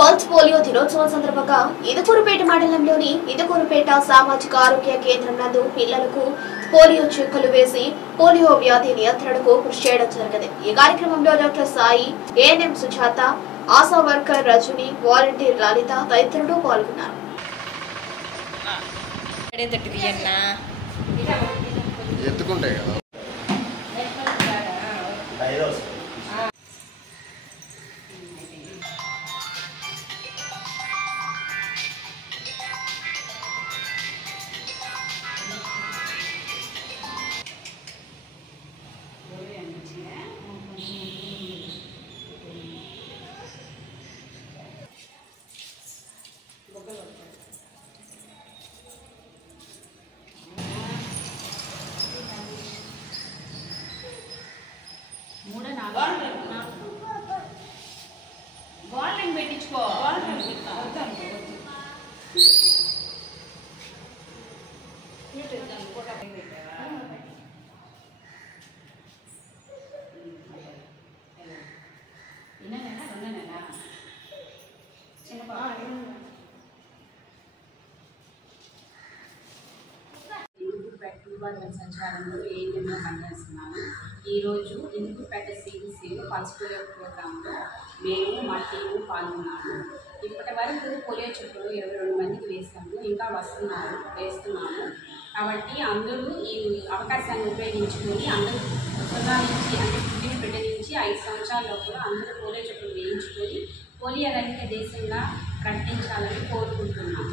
Pulse polio దినోత్సవం సందర్భంగా ఇదుకూరుపేట మండలంలోని ఇదుకూరుపేట సామాజిక ఆరోగ్య కేంద్రం నందు పిల్లలకు పోలియో చుక్కలు వేసి పోలియో వ్యాధి నియంత్రణకు కృషి చేయడం జరిగింది. ఈ కార్యక్రమంలో doctor Sai, ANM Sujatha, Asha worker Rajani, volunteer Lalitha తదితరులు పాల్గొన్నారు. వార్నింగ్ పెట్టించుకో. సంచారంలో ఏఎన్ఎంలో పనిచేస్తున్నాను. ఈరోజు ఇందుకుపేట సిబిసిలో పల్స్ పోలియో ప్రోగ్రాంలో మేము మా టీము పాల్గొన్నాము. ఇప్పటి వరకు పోలియో చుక్కలు 22 మందికి వేసాము, ఇంకా వేస్తున్నాము. కాబట్టి అందరూ ఈ అవకాశాన్ని ఉపయోగించుకొని అందరూ కొత్తగా నుంచి అంటే పుట్టిన బిడ్డ నుంచి 5 సంవత్సరాల్లో కూడా అందరూ పోలియో చుక్కలు వేయించుకొని పోలియో రహిత దేశంగా ప్రకటించాలని కోరుకుంటున్నాము.